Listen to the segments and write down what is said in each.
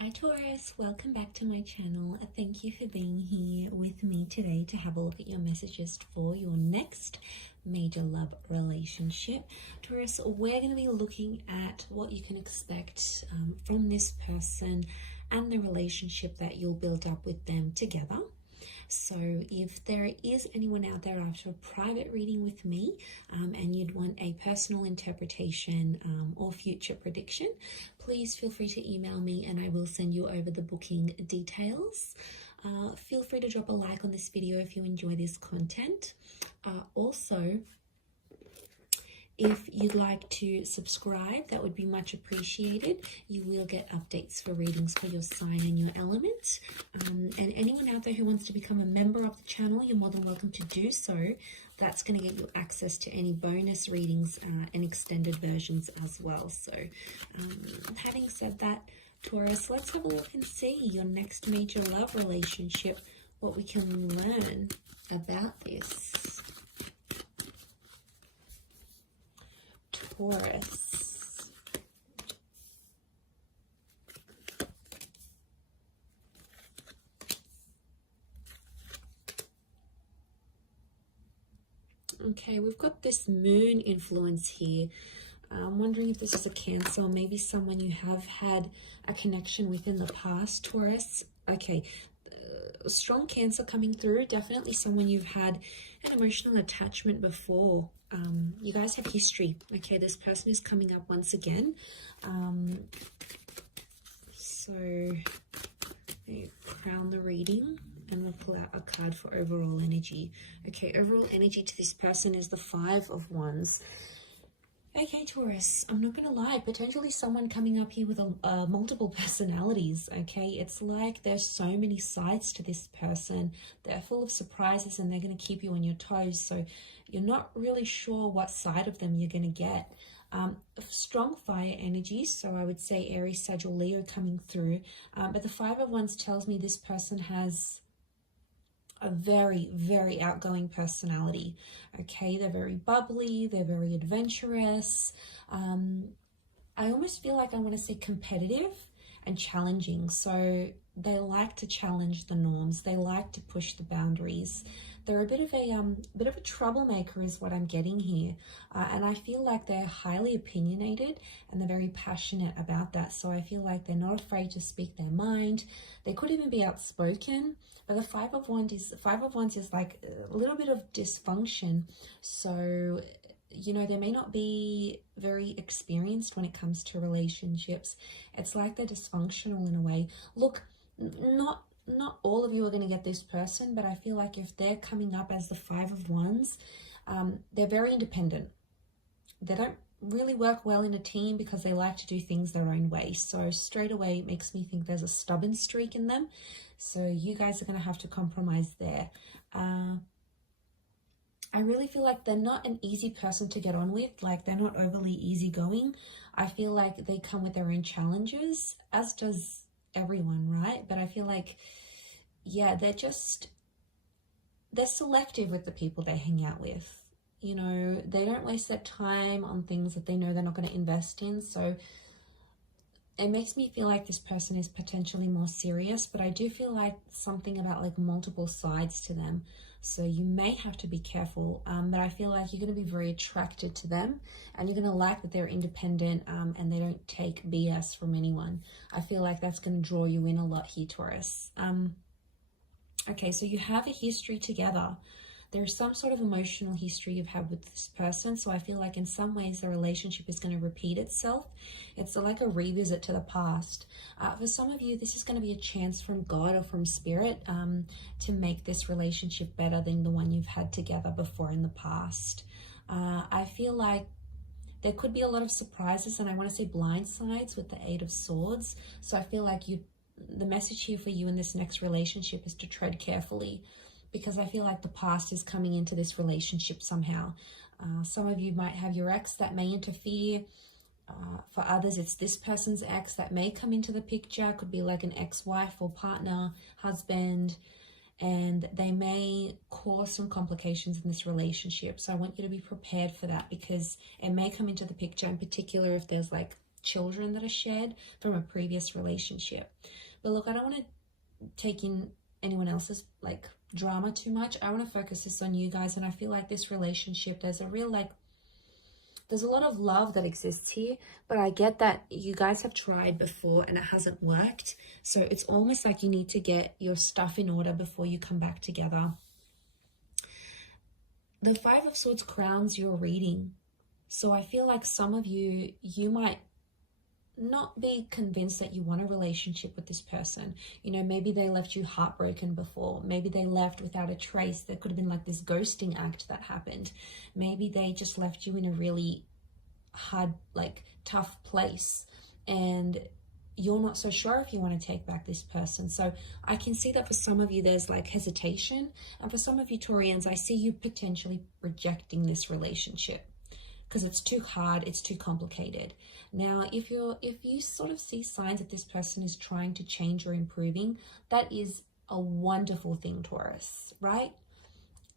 Hi Taurus, welcome back to my channel. Thank you for being here with me today to have a look at your messages for your next major love relationship. Taurus, we're going to be looking at what you can expect from this person and the relationship that you'll build up with them together. So if there is anyone out there after a private reading with me and you'd want a personal interpretation or future prediction, please feel free to email me and I will send you over the booking details. Feel free to drop a like on this video if you enjoy this content. Also, if you'd like to subscribe, that would be much appreciated. You will get updates for readings for your sign and your element. And anyone out there who wants to become a member of the channel, you're more than welcome to do so. That's going to get you access to any bonus readings and extended versions as well. So having said that, Taurus, let's have a look and see your next major love relationship, what we can learn about this. Taurus. Okay, we've got this moon influence here. I'm wondering if this is a Cancer, or maybe someone you have had a connection with in the past, Taurus. Okay, strong Cancer coming through. Definitely someone you've had an emotional attachment before. You guys have history. Okay, this person is coming up once again. So we crown the reading and we'll pull out a card for overall energy. Okay, overall energy to this person is the Five of Wands. Okay, Taurus, I'm not going to lie, potentially someone coming up here with multiple personalities, okay? It's like there's so many sides to this person. They're full of surprises and they're going to keep you on your toes. So you're not really sure what side of them you're going to get. Strong fire energy, so I would say Aries, Sag, or Leo coming through. But the Five of Wands tells me this person has a very, very outgoing personality. Okay, they're very bubbly, they're very adventurous. I almost feel like I want to say competitive and challenging. So they like to challenge the norms. They like to push the boundaries. They're a bit of a troublemaker is what I'm getting here. And I feel like they're highly opinionated and they're very passionate about that. So I feel like they're not afraid to speak their mind. They could even be outspoken. But the Five of Wands is like a little bit of dysfunction. So, you know, they may not be very experienced when it comes to relationships. It's like they're dysfunctional in a way. Look, not all of you are going to get this person, but I feel like if they're coming up as the Five of Wands, they're very independent. They don't really work well in a team because they like to do things their own way. So straight away it makes me think there's a stubborn streak in them. So you guys are going to have to compromise there. I really feel like they're not an easy person to get on with. Like they're not overly easygoing. I feel like they come with their own challenges, as does everyone, right? But I feel like, yeah, they're selective with the people they hang out with. You know, they don't waste their time on things that they know they're not going to invest in. So it makes me feel like this person is potentially more serious, but I do feel like something about like multiple sides to them. So you may have to be careful, but I feel like you're going to be very attracted to them and you're going to like that they're independent and they don't take BS from anyone. I feel like that's going to draw you in a lot here, Taurus. Okay, so you have a history together. There's some sort of emotional history you've had with this person. So I feel like in some ways the relationship is going to repeat itself. It's like a revisit to the past. For some of you, this is going to be a chance from God or from Spirit to make this relationship better than the one you've had together before in the past. I feel like there could be a lot of surprises, and I want to say blindsides with the Eight of Swords. So I feel like the message here for you in this next relationship is to tread carefully, because I feel like the past is coming into this relationship somehow. Some of you might have your ex that may interfere. For others, it's this person's ex that may come into the picture. It could be like an ex-wife or partner, husband, and they may cause some complications in this relationship. So I want you to be prepared for that, because it may come into the picture, in particular if there's like children that are shared from a previous relationship. But look, I don't want to take in anyone else's like drama too much. I want to focus this on you guys, and I feel like this relationship, there's a real like, there's a lot of love that exists here, but I get that you guys have tried before and it hasn't worked. So it's almost like you need to get your stuff in order before you come back together. The Five of Swords crowns your reading. So I feel like some of you, you might not be convinced that you want a relationship with this person. You know, maybe they left you heartbroken before. Maybe they left without a trace. There could have been like this ghosting act that happened. Maybe they just left you in a really hard, like tough place, and you're not so sure if you want to take back this person. So I can see that for some of you there's like hesitation, and for some of you Taurians, I see you potentially rejecting this relationship because it's too hard, it's too complicated. Now, if you sort of see signs that this person is trying to change or improving, that is a wonderful thing, Taurus, right?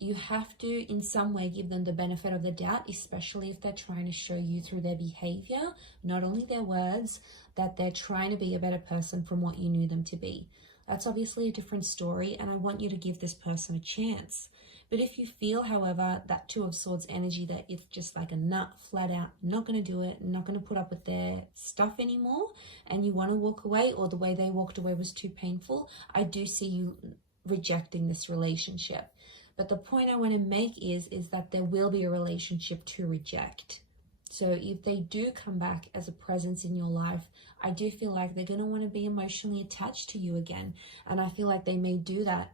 You have to in some way give them the benefit of the doubt, especially if they're trying to show you through their behavior, not only their words, that they're trying to be a better person from what you knew them to be. That's obviously a different story, and I want you to give this person a chance. But if you feel, however, that Two of Swords energy, that it's just like a nut, flat out, not going to do it, not going to put up with their stuff anymore, and you want to walk away, or the way they walked away was too painful, I do see you rejecting this relationship. But the point I want to make is that there will be a relationship to reject. So if they do come back as a presence in your life, I do feel like they're going to want to be emotionally attached to you again. And I feel like they may do that.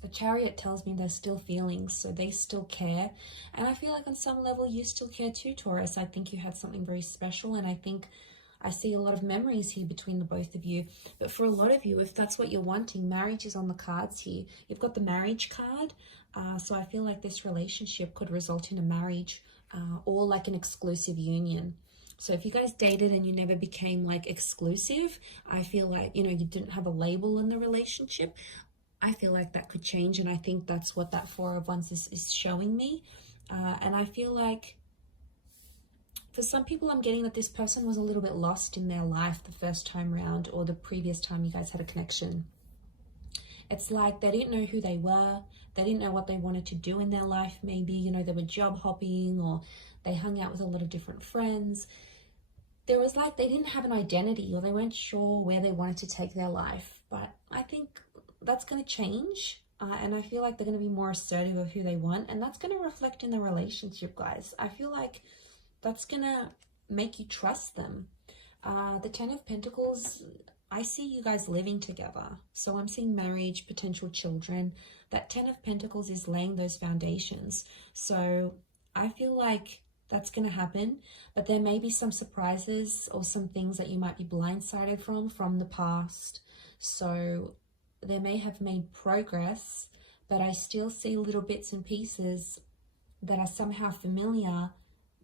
The Chariot tells me there's still feelings, so they still care. And I feel like on some level you still care too, Taurus. I think you had something very special, and I think I see a lot of memories here between the both of you. But for a lot of you, if that's what you're wanting, marriage is on the cards here. You've got the marriage card. So I feel like this relationship could result in a marriage or like an exclusive union. So if you guys dated and you never became like exclusive, I feel like, you know, you didn't have a label in the relationship, I feel like that could change. And I think that's what that Four of Wands is showing me. And I feel like for some people, I'm getting that this person was a little bit lost in their life the first time round, or the previous time you guys had a connection. It's like they didn't know who they were. They didn't know what they wanted to do in their life. Maybe, you know, they were job hopping, or they hung out with a lot of different friends. There was like, they didn't have an identity, or they weren't sure where they wanted to take their life. But I think that's going to change. And I feel like they're going to be more assertive of who they want. And that's going to reflect in the relationship, guys. I feel like that's going to make you trust them. The Ten of Pentacles, I see you guys living together. So I'm seeing marriage, potential children. That Ten of Pentacles is laying those foundations. So I feel like that's going to happen. But there may be some surprises or some things that you might be blindsided from the past. So they may have made progress, but I still see little bits and pieces that are somehow familiar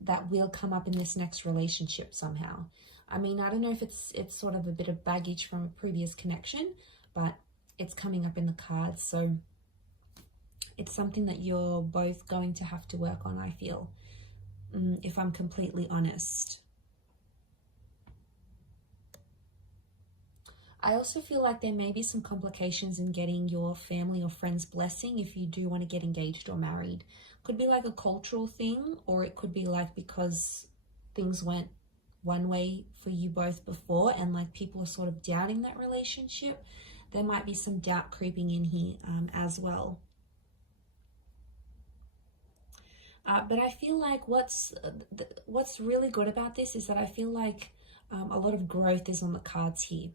that will come up in this next relationship somehow. I mean, I don't know if it's sort of a bit of baggage from a previous connection, but it's coming up in the cards. So it's something that you're both going to have to work on, I feel, if I'm completely honest. I also feel like there may be some complications in getting your family or friends' blessing if you do want to get engaged or married. Could be like a cultural thing, or it could be like because things went one way for you both before and like people are sort of doubting that relationship. There might be some doubt creeping in here as well. But I feel like what's really good about this is that I feel like a lot of growth is on the cards here.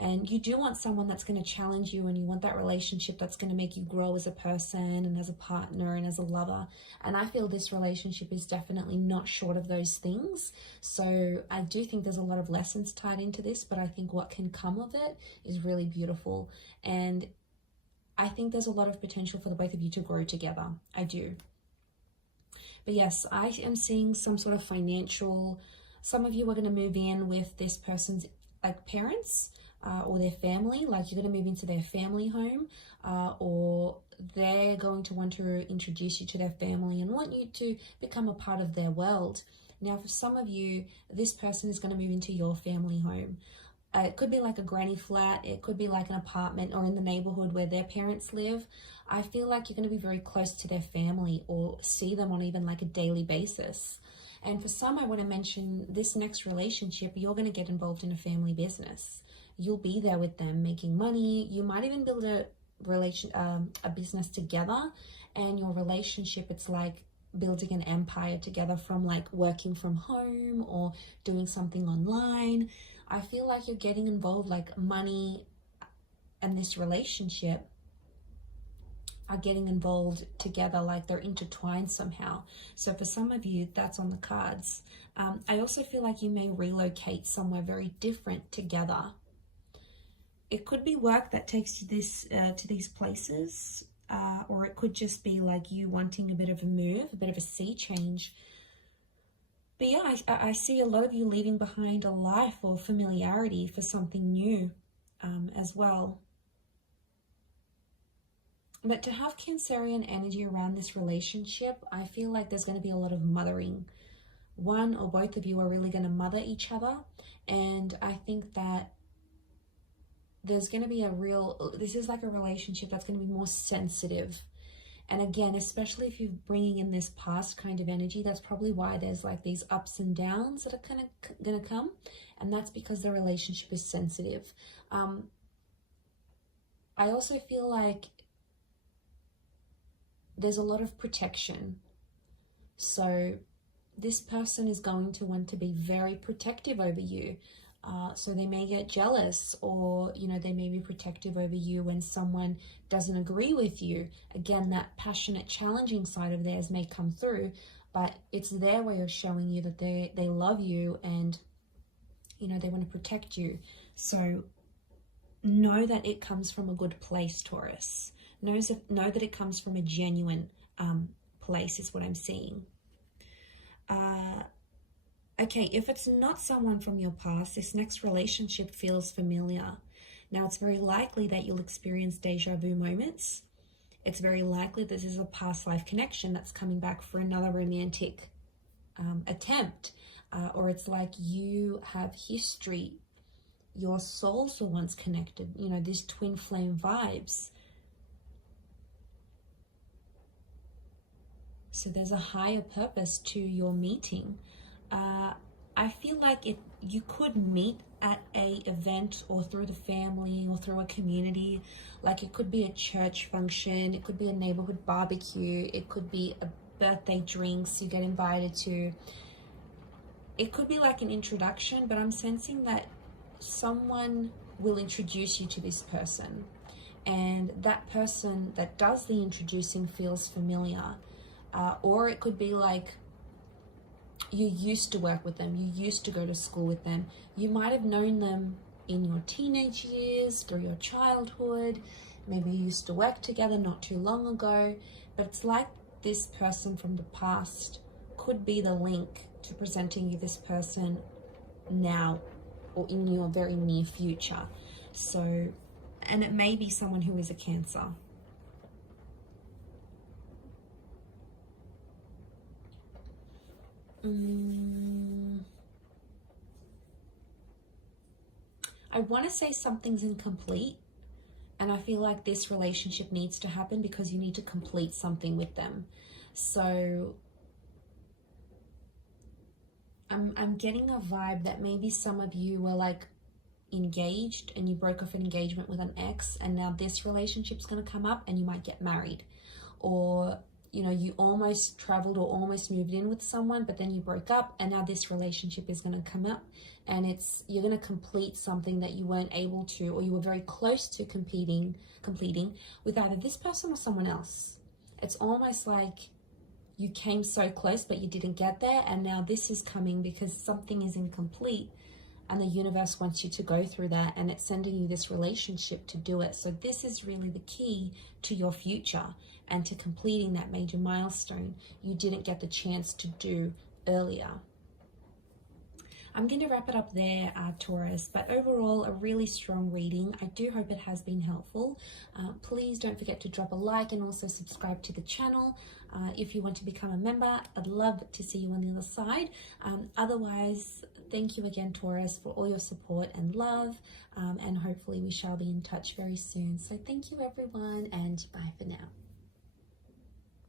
And you do want someone that's going to challenge you, and you want that relationship that's going to make you grow as a person and as a partner and as a lover. And I feel this relationship is definitely not short of those things. So I do think there's a lot of lessons tied into this, but I think what can come of it is really beautiful. And I think there's a lot of potential for the both of you to grow together. I do. But yes, I am seeing some sort of financial, some of you are going to move in with this person's like parents, or their family, like you're going to move into their family home, or they're going to want to introduce you to their family and want you to become a part of their world. Now, for some of you, this person is going to move into your family home. It could be like a granny flat, it could be like an apartment or in the neighborhood where their parents live. I feel like you're going to be very close to their family or see them on even like a daily basis. And for some, I want to mention this next relationship, you're going to get involved in a family business. You'll be there with them making money. You might even build a business together, and your relationship, it's like building an empire together from like working from home or doing something online. I feel like you're getting involved, like money and this relationship are getting involved together, like they're intertwined somehow. So for some of you, that's on the cards. I also feel like you may relocate somewhere very different together. It could be work that takes you to these places, or it could just be like you wanting a bit of a move, a bit of a sea change. But yeah, I see a lot of you leaving behind a life or familiarity for something new as well. But to have Cancerian energy around this relationship, I feel like there's going to be a lot of mothering. One or both of you are really going to mother each other. And I think that there's going to be this is like a relationship that's going to be more sensitive. And again, especially if you're bringing in this past kind of energy, that's probably why there's like these ups and downs that are kind of going to come. And that's because the relationship is sensitive. I also feel like there's a lot of protection. So this person is going to want to be very protective over you. So they may get jealous, or, you know, they may be protective over you when someone doesn't agree with you. Again, that passionate, challenging side of theirs may come through, but it's their way of showing you that they love you and, you know, they want to protect you. So know that it comes from a good place, Taurus. Know that it comes from a genuine place is what I'm seeing. Okay, if it's not someone from your past, this next relationship feels familiar. Now, it's very likely that you'll experience deja vu moments. It's very likely this is a past life connection that's coming back for another romantic attempt. Or it's like you have history. Your souls were once connected. You know, these twin flame vibes. So there's a higher purpose to your meeting. I feel like you could meet at a event or through the family or through a community. Like it could be a church function, it could be a neighborhood barbecue, it could be a birthday drinks you get invited to. It could be like an introduction, but I'm sensing that someone will introduce you to this person, and that person that does the introducing feels familiar. Or it could be like you used to work with them, you used to go to school with them, you might have known them in your teenage years, through your childhood, maybe you used to work together not too long ago, but it's like this person from the past could be the link to presenting you this person now or in your very near future. So, and it may be someone who is a Cancer. I want to say something's incomplete, and I feel like this relationship needs to happen because you need to complete something with them. So I'm getting a vibe that maybe some of you were like engaged and you broke off an engagement with an ex, and now this relationship's going to come up and you might get married. Or, you know, you almost traveled or almost moved in with someone, but then you broke up, and now this relationship is going to come up, and you're going to complete something that you weren't able to, or you were very close to completing with either this person or someone else. It's almost like you came so close, but you didn't get there, and now this is coming because something is incomplete, and the universe wants you to go through that, and it's sending you this relationship to do it. So this is really the key to your future and to completing that major milestone you didn't get the chance to do earlier. I'm going to wrap it up there, Taurus. But overall, a really strong reading. I do hope it has been helpful. Please don't forget to drop a like and also subscribe to the channel. If you want to become a member, I'd love to see you on the other side. Otherwise, thank you again, Taurus, for all your support and love. And hopefully we shall be in touch very soon. So thank you, everyone, and bye for now.